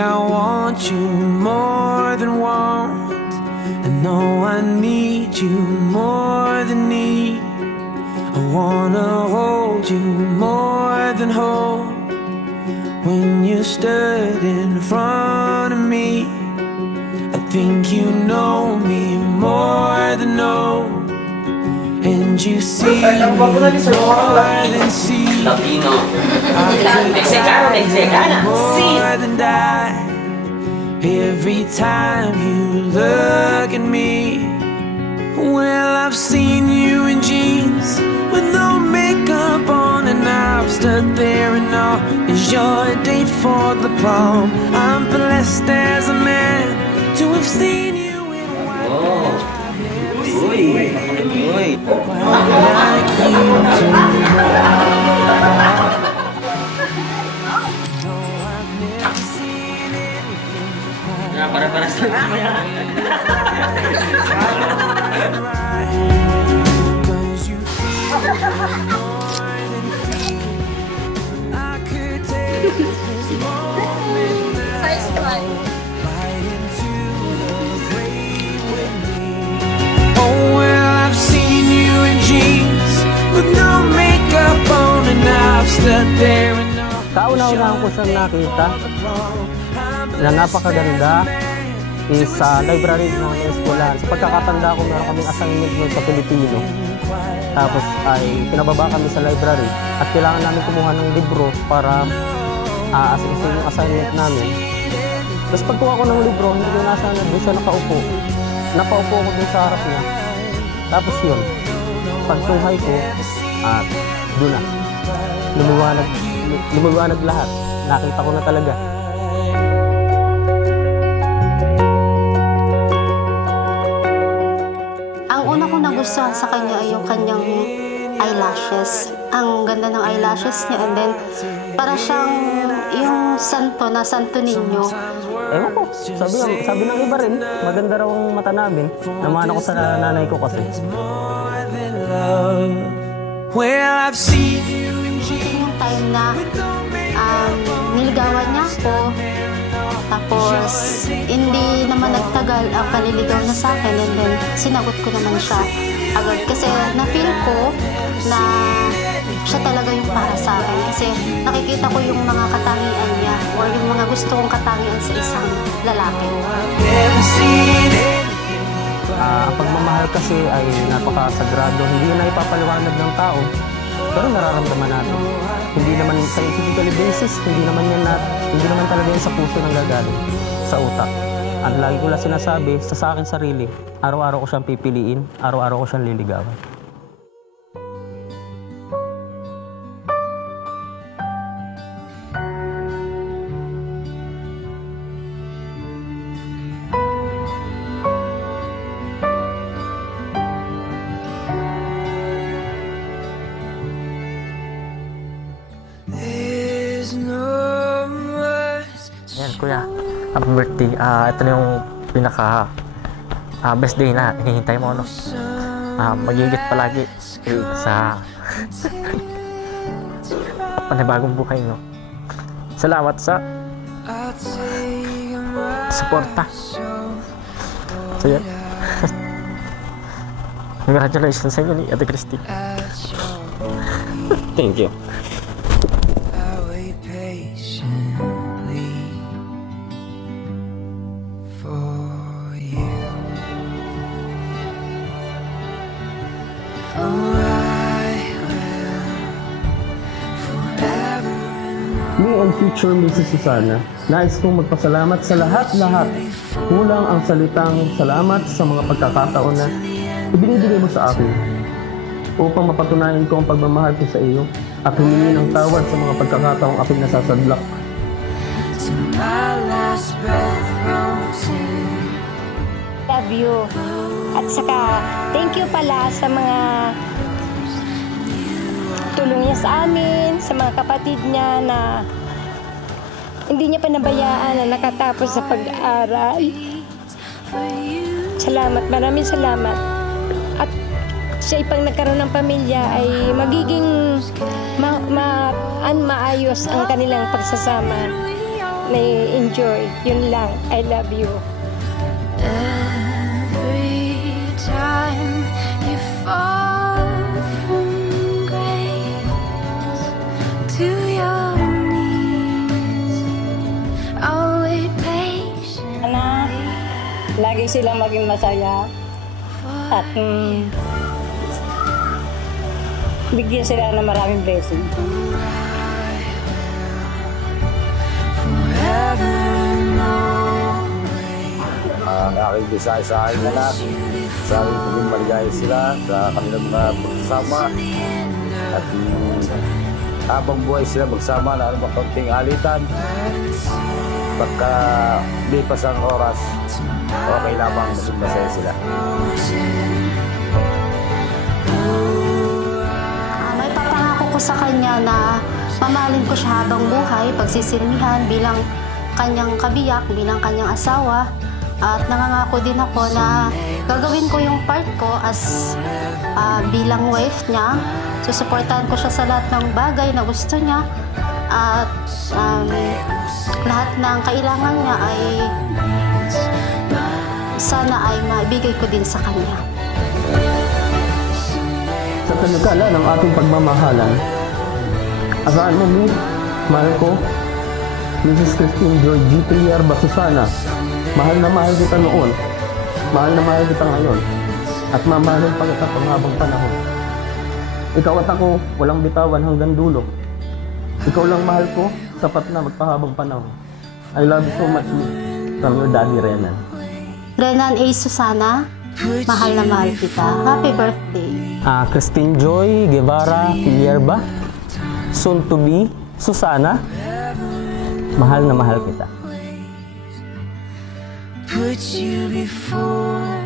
I want you more than want. I know I need you more than need. I wanna hold you more than hold. When you stood in front of me, I think you know me more than know. And you see me more than see. More than die. Every time you look at me. Well, I've seen you in jeans with no makeup on, and I've stood there and all is your date for the prom. I'm blessed as a man to have seen you in white. Like you Para-paras lang mamaya. Oh well, I've seen you in jeans with no makeup on, and I've stood there and kauna-unahan ko siyang nakita na napakaganda is sa library ng eskwela. Sa pagkakatanda ko, meron kaming assignment nun sa Pilipino. Tapos ay pinababa kami sa library at kailangan namin kumuha ng libro para aasisin yung assignment namin. Tapos pagkuha ko ng libro, hindi ko nasa doon siya nakaupo. Napaupo ako dun sa harap niya. Tapos yun, pagtunghay ko, at doon na. Lumiwanag lahat. Nakita ko na talaga. Ang una ko nagustuhan sa kanya ay yung kanyang eyelashes. Ang ganda ng eyelashes niya, and then para siyang yung santo na Santo Niño. Ewan ko, sabi ng iba rin, maganda raw ang mata namin. Naman ako sa nanay ko kasi. Yung time na niligawan niya ako, tapos hindi naman nagtagal ang panliligaw niya sa akin, and then sinagot ko naman siya agad. Kasi na-feel ko na siya talaga yung para sa akin. Kasi nakikita ko yung mga katangian niya or yung mga gusto kong katangian sa isang lalaki. Ang pagmamahal kasi ay napakasagrado. Hindi na ipapaliwanag ng tao, pero nararamdaman natin. Hindi naman scientifically basis, hindi naman talaga yan sa puso nang gagaling, sa utak. Ang lagi ko lang sinasabi sa aking sarili, araw-araw ko siyang pipiliin, araw-araw ko siyang liligawan. Ayan, kuya, happy birthday. Ito na yung pinaka best day na hinihintay mo, no? Magigit palagi sa panibagong buhay, no? Salamat sa suporta. So yan. Congratulations sa inyo ni Ate Christy. Thank you. Me and future Mrs. Susana, nais kong magpasalamat sa lahat-lahat. Kulang ang salitang salamat sa mga pagkakataon na ibinibigay mo sa akin upang mapatunayan ko ang pagmamahal ko sa iyo at humingi ng tawad sa mga pagkakataong ako'y nasasadlak. Love you. At saka, thank you pala sa mga tulong niya sa amin, sa mga kapatid niya na hindi niya panabayaan na nakatapos sa pag-aaral. Salamat, maraming salamat. At siya ipang nagkaroon ng pamilya ay magiging maayos ang kanilang pagsasama. nai-enjoy. Yun lang. I love you. Every time you fall from grace to your knees, I'll wait patiently. Sana lagi silang maging masaya at bigyan sila ng maraming blessing. Ang aking desire sa aking anak, sa aking paging maligaya sila, sa kanilang mga pagsasama, at habang buhay sila magsama na anumang kaunting alitan, pagka lipas ang oras, okay lamang maging masaya sila. May papangako ko sa kanya na mamahalin ko siya habang buhay, pagsisilmihan bilang kanyang kabiyak, bilang kanyang asawa. At nangangako din ako na gagawin ko yung part ko as bilang wife niya. Susuportahan ko siya sa lahat ng bagay na gusto niya. At lahat ng kailangan niya ay sana ay maibigay ko din sa kanya. Sa tanukala ng ating pagmamahalan, asahan mo, Mi, mahal ko, Mrs. Christine Joy G. Villarba Susana, mahal na mahal kita noon, mahal na mahal kita ngayon, at mamahalin pa kita panghabang panahon. Ikaw at ako, walang bitawan hanggang dulo. Ikaw lang mahal ko, sapat na magpahabang panahon. I love you so much, Mi. From your daddy, Renan. Renan A. Susana, mahal na mahal kita. Happy birthday. Christine Joy Guevara Villarba, soon to be Susana, mahal na mahal kita. Put you before